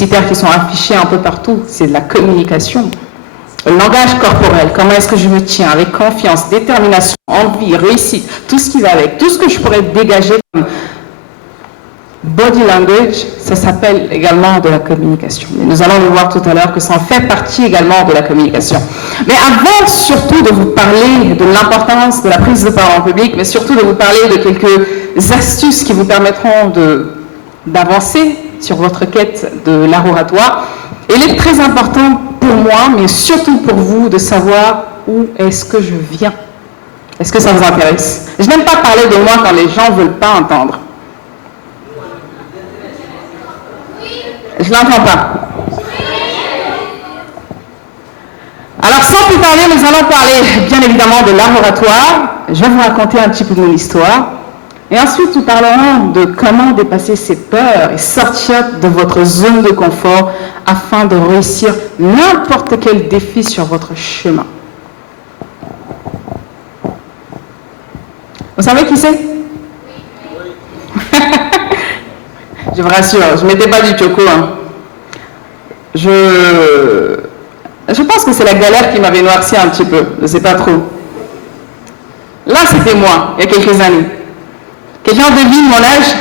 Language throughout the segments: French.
publicitaires qui sont affichés un peu partout, c'est de la communication. Le langage corporel, comment est-ce que je me tiens avec confiance, détermination, envie, réussite, tout ce qui va avec, tout ce que je pourrais dégager comme body language, ça s'appelle également de la communication. Mais nous allons le voir tout à l'heure que ça en fait partie également de la communication. Mais avant surtout de vous parler de l'importance de la prise de parole en public, mais surtout de vous parler de quelques astuces qui vous permettront d'avancer sur votre quête de l'art oratoire, il est très important pour moi, mais surtout pour vous, de savoir où est-ce que je viens. Est-ce que ça vous intéresse? Je n'aime pas parler de moi quand les gens ne veulent pas entendre. Je ne l'entends pas. Alors, sans plus tarder, nous allons parler bien évidemment de l'art oratoire. Je vais vous raconter un petit peu de mon histoire. Et ensuite, nous parlerons de comment dépasser ses peurs et sortir de votre zone de confort afin de réussir n'importe quel défi sur votre chemin. Vous savez qui c'est? Je vous rassure, je ne mettais pas du choco. Hein. Je pense que c'est la galère qui m'avait noirci un petit peu, je ne sais pas trop. Là, c'était moi, il y a quelques années. Quelqu'un devine mon âge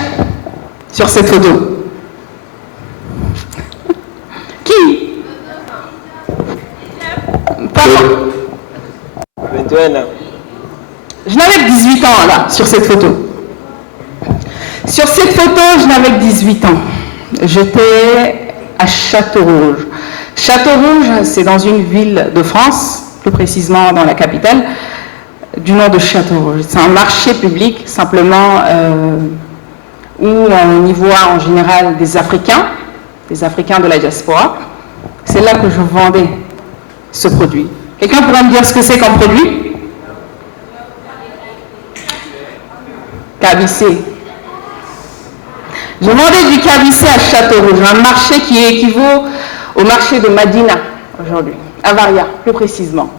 sur cette photo? Qui? Pardon? 21 ans. Je n'avais que 18 ans là, sur cette photo. Sur cette photo, je n'avais que 18 ans. J'étais à Châteaurouge. Châteaurouge, c'est dans une ville de France, plus précisément dans la capitale, du nom de Châteaurouge. C'est un marché public, simplement, où on y voit en général des Africains de la diaspora. C'est là que je vendais ce produit. Quelqu'un pourrait me dire ce que c'est comme produit? Cabissé. Je vendais du cabissé à Châteaurouge, un marché qui équivaut au marché de Madina aujourd'hui, à Varia, plus précisément.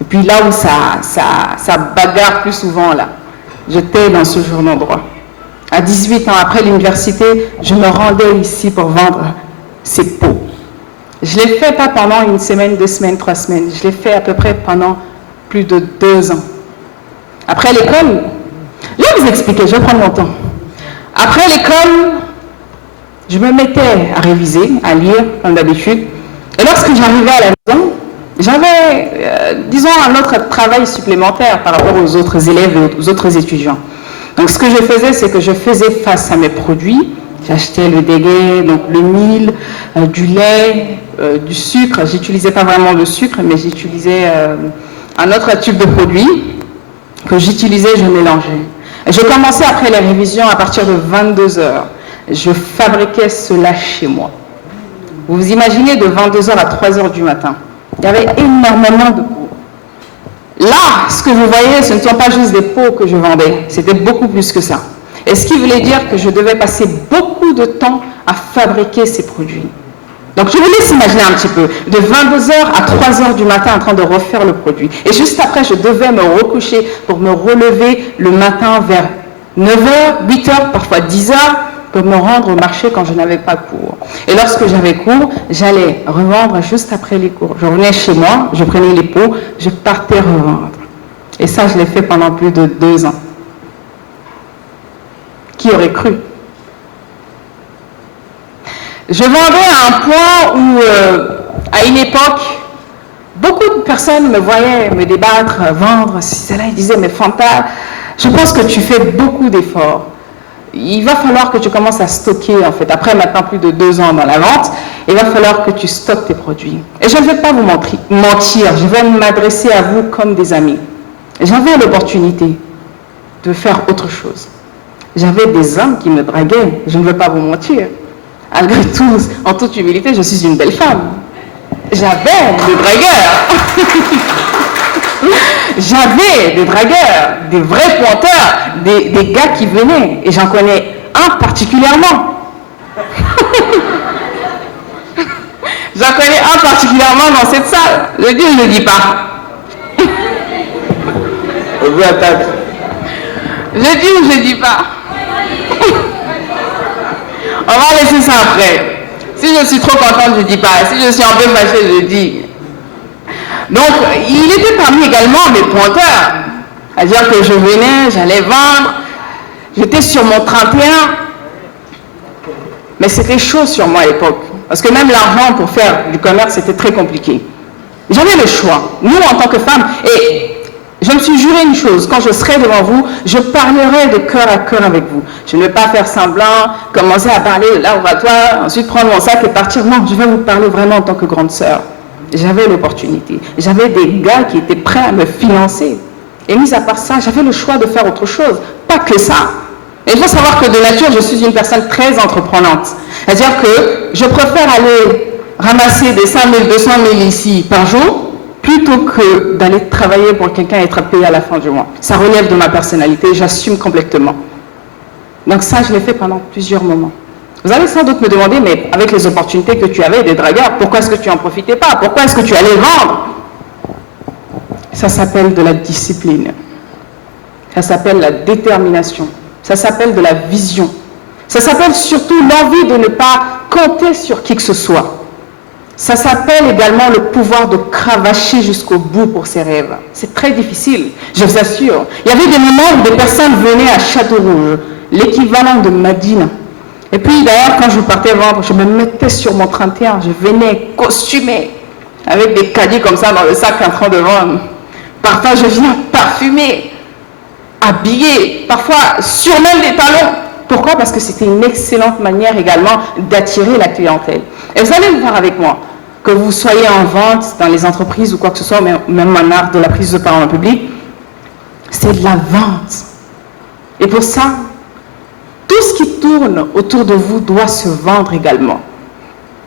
Et puis là où ça bagarre plus souvent, là, j'étais dans ce genre d'endroit. À 18 ans, après l'université, je me rendais ici pour vendre ces pots. Je l'ai fait pas pendant une semaine, 2 semaines, 3 semaines. Je l'ai fait à peu près pendant plus de 2 ans. Après l'école, je vais vous expliquer, je vais prendre mon temps. Après l'école, je me mettais à réviser, à lire, comme d'habitude. Et lorsque j'arrivais à la maison, j'avais, disons, un autre travail supplémentaire par rapport aux autres élèves et aux autres étudiants. Donc, ce que je faisais, c'est que je faisais face à mes produits. J'achetais le déguet, donc le mil, du lait, du sucre. J'utilisais pas vraiment le sucre, mais j'utilisais un autre type de produit que j'utilisais, je mélangeais. Je commençais après les révisions à partir de 22 heures. Je fabriquais cela chez moi. Vous vous imaginez de 22 heures à 3 heures du matin. Il y avait énormément de pots. Là, ce que vous voyez, ce ne sont pas juste des pots que je vendais. C'était beaucoup plus que ça. Et ce qui voulait dire que je devais passer beaucoup de temps à fabriquer ces produits. Donc, je vous laisse imaginer un petit peu, de 22 heures à 3 heures du matin en train de refaire le produit. Et juste après, je devais me recoucher pour me relever le matin vers 9 heures, 8 heures, parfois 10 heures, pour me rendre au marché quand je n'avais pas cours. Et lorsque j'avais cours, j'allais revendre juste après les cours. Je revenais chez moi, je prenais les pots, je partais revendre. Et ça, je l'ai fait pendant plus de 2 ans. Qui aurait cru? Je vendais à un point où, à une époque, beaucoup de personnes me voyaient me débattre, vendre, cela, ils disaient, mais Fanta, je pense que tu fais beaucoup d'efforts. Il va falloir que tu commences à stocker, en fait. Après maintenant plus de 2 ans dans la vente, il va falloir que tu stockes tes produits. Et je ne vais pas vous mentir, je vais m'adresser à vous comme des amis. J'avais l'opportunité de faire autre chose. J'avais des hommes qui me draguaient, je ne veux pas vous mentir. Malgré tout, en toute humilité, je suis une belle femme. J'avais des dragueurs. J'avais des dragueurs, des vrais pointeurs, des gars qui venaient. Et j'en connais un particulièrement. J'en connais un particulièrement dans cette salle. Je dis ou je ne dis pas? On vous attaque. Je dis ou je ne dis pas? On va laisser ça après. Si je suis trop contente, je ne dis pas. Si je suis un peu fâchée, je dis. Donc, il était parmi également mes pointeurs. C'est-à-dire que je venais, j'allais vendre. J'étais sur mon 31. Mais c'était chaud sur moi à l'époque. Parce que même l'argent pour faire du commerce, c'était très compliqué. J'avais le choix. Nous, en tant que femmes, et je me suis juré une chose, quand je serai devant vous, je parlerai de cœur à cœur avec vous. Je ne vais pas faire semblant, commencer à parler de là, on va toi, ensuite prendre mon sac et partir. Non, je vais vous parler vraiment en tant que grande sœur. J'avais l'opportunité. J'avais des gars qui étaient prêts à me financer. Et mis à part ça, j'avais le choix de faire autre chose. Pas que ça. Et il faut savoir que de nature, je suis une personne très entreprenante. C'est-à-dire que je préfère aller ramasser des 5 000, 200 000 ici par jour, plutôt que d'aller travailler pour quelqu'un et être payé à la fin du mois. Ça relève de ma personnalité, j'assume complètement. Donc ça, je l'ai fait pendant plusieurs moments. Vous allez sans doute me demander, mais avec les opportunités que tu avais, des dragueurs, pourquoi est-ce que tu n'en profitais pas? Pourquoi est-ce que tu allais vendre? Ça s'appelle de la discipline. Ça s'appelle la détermination. Ça s'appelle de la vision. Ça s'appelle surtout l'envie de ne pas compter sur qui que ce soit. Ça s'appelle également le pouvoir de cravacher jusqu'au bout pour ses rêves. C'est très difficile, je vous assure. Il y avait des moments où des personnes venaient à Château-Rouge, l'équivalent de Madina. Et puis d'ailleurs, quand je partais vendre, je me mettais sur mon 31, je venais costumée, avec des caddies comme ça dans le sac en train de vendre. Parfois, je viens parfumée, habillée, parfois sur même des talons. Pourquoi? Parce que c'était une excellente manière également d'attirer la clientèle. Et vous allez le voir avec moi, que vous soyez en vente dans les entreprises ou quoi que ce soit, même en art de la prise de parole en public, c'est de la vente. Et pour ça, tout ce qui tourne autour de vous doit se vendre également.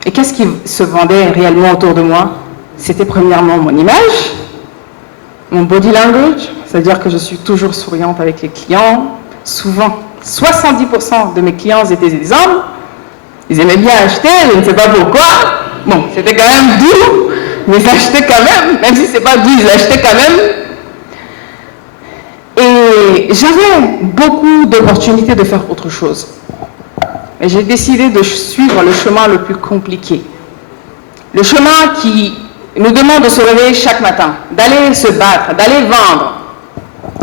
Et qu'est-ce qui se vendait réellement autour de moi? C'était premièrement mon image, mon body language, c'est-à-dire que je suis toujours souriante avec les clients, souvent. 70% de mes clients étaient des hommes. Ils aimaient bien acheter, je ne sais pas pourquoi. Bon, c'était quand même doux, mais ils achetaient quand même si ce n'est pas doux, ils achetaient quand même. Et j'avais beaucoup d'opportunités de faire autre chose. Et j'ai décidé de suivre le chemin le plus compliqué. Le chemin qui nous demande de se réveiller chaque matin, d'aller se battre, d'aller vendre.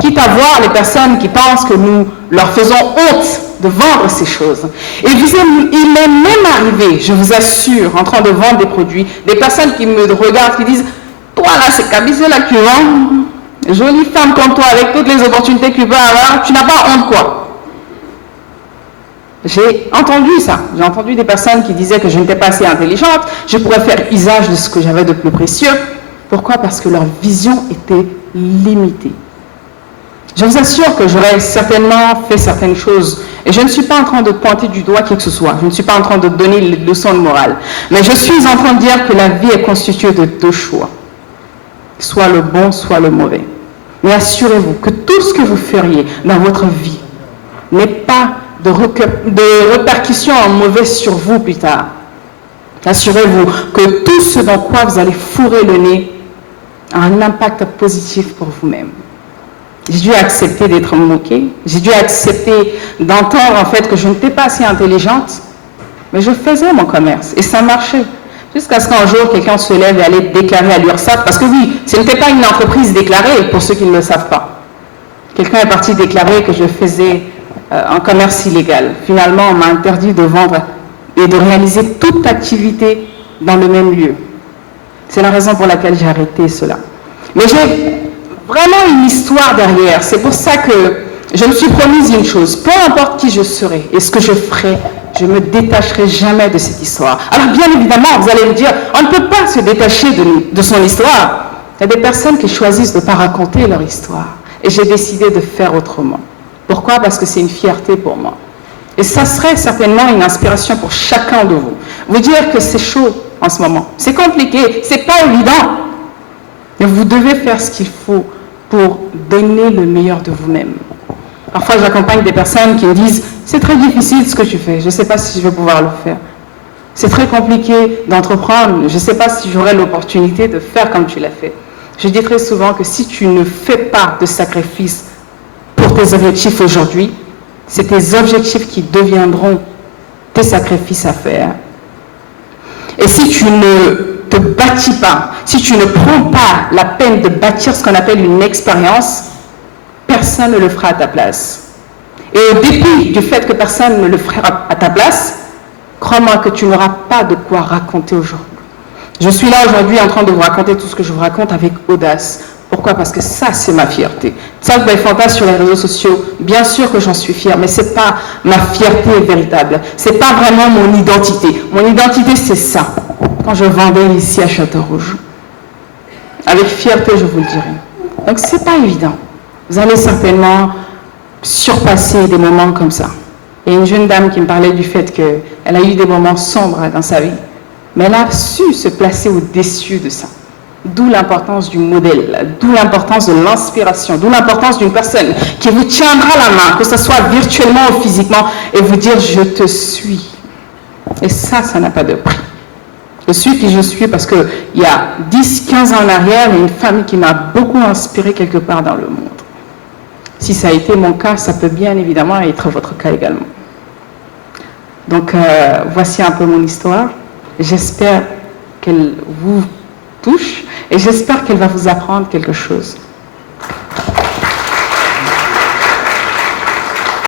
Quitte à voir les personnes qui pensent que nous leur faisons honte de vendre ces choses. Et il m'est même arrivé, je vous assure, en train de vendre des produits, des personnes qui me regardent, qui disent « Toi là, c'est Kabissé là que tu vends, jolie femme comme toi, avec toutes les opportunités que tu peux avoir, tu n'as pas honte quoi ?» J'ai entendu ça. J'ai entendu des personnes qui disaient que je n'étais pas assez intelligente, je pourrais faire usage de ce que j'avais de plus précieux. Pourquoi? Parce que leur vision était limitée. Je vous assure que j'aurais certainement fait certaines choses. Et je ne suis pas en train de pointer du doigt qui que ce soit. Je ne suis pas en train de donner les leçons de morale. Mais je suis en train de dire que la vie est constituée de deux choix. Soit le bon, soit le mauvais. Mais assurez-vous que tout ce que vous feriez dans votre vie n'est pas de répercussions en mauvais sur vous plus tard. Assurez-vous que tout ce dans quoi vous allez fourrer le nez a un impact positif pour vous-même. J'ai dû accepter d'être moquée. J'ai dû accepter d'entendre en fait que je n'étais pas assez intelligente. Mais je faisais mon commerce et ça marchait. Jusqu'à ce qu'un jour, quelqu'un se lève et allait déclarer à l'URSSAF. Parce que oui, ce n'était pas une entreprise déclarée pour ceux qui ne le savent pas. Quelqu'un est parti déclarer que je faisais un commerce illégal. Finalement, on m'a interdit de vendre et de réaliser toute activité dans le même lieu. C'est la raison pour laquelle j'ai arrêté cela. Mais j'ai vraiment une histoire derrière. C'est pour ça que je me suis promise une chose. Peu importe qui je serai et ce que je ferai, je ne me détacherai jamais de cette histoire. Alors bien évidemment, vous allez me dire, on ne peut pas se détacher de son histoire. Il y a des personnes qui choisissent de ne pas raconter leur histoire. Et j'ai décidé de faire autrement. Pourquoi? Parce que c'est une fierté pour moi. Et ça serait certainement une inspiration pour chacun de vous. Vous dire que c'est chaud en ce moment. C'est compliqué, c'est pas évident. Mais vous devez faire ce qu'il faut pour donner le meilleur de vous-même. Parfois, j'accompagne des personnes qui me disent « C'est très difficile ce que tu fais, je ne sais pas si je vais pouvoir le faire. C'est très compliqué d'entreprendre, je ne sais pas si j'aurai l'opportunité de faire comme tu l'as fait. » Je dis très souvent que si tu ne fais pas de sacrifice pour tes objectifs aujourd'hui, c'est tes objectifs qui deviendront tes sacrifices à faire Et si tu ne te bâtis pas, si tu ne prends pas la peine de bâtir ce qu'on appelle une expérience, personne ne le fera à ta place. Et au dépit du fait que personne ne le fera à ta place, crois-moi que tu n'auras pas de quoi raconter aujourd'hui. Je suis là aujourd'hui en train de vous raconter tout ce que je vous raconte avec audace. Pourquoi? Parce que ça, c'est ma fierté. Ça, vous pouvez fantasmer sur les réseaux sociaux. Bien sûr que j'en suis fière, mais ce n'est pas ma fierté véritable. Ce n'est pas vraiment mon identité. Mon identité, c'est ça. Quand je vendais ici à Château-Rouge. Avec fierté, je vous le dirai. Donc, ce n'est pas évident. Vous allez certainement surpasser des moments comme ça. Il y a une jeune dame qui me parlait du fait qu'elle a eu des moments sombres dans sa vie. Mais elle a su se placer au-dessus de ça. D'où l'importance du modèle, d'où l'importance de l'inspiration, d'où l'importance d'une personne qui vous tiendra la main, que ce soit virtuellement ou physiquement, et vous dire « je te suis ». Et ça n'a pas de prix. Je suis qui je suis parce qu'il y a 10-15 ans en arrière, il y a une femme qui m'a beaucoup inspiré quelque part dans le monde. Si ça a été mon cas, ça peut bien évidemment être votre cas également. Donc voici un peu mon histoire. J'espère qu'elle vous touche et j'espère qu'elle va vous apprendre quelque chose.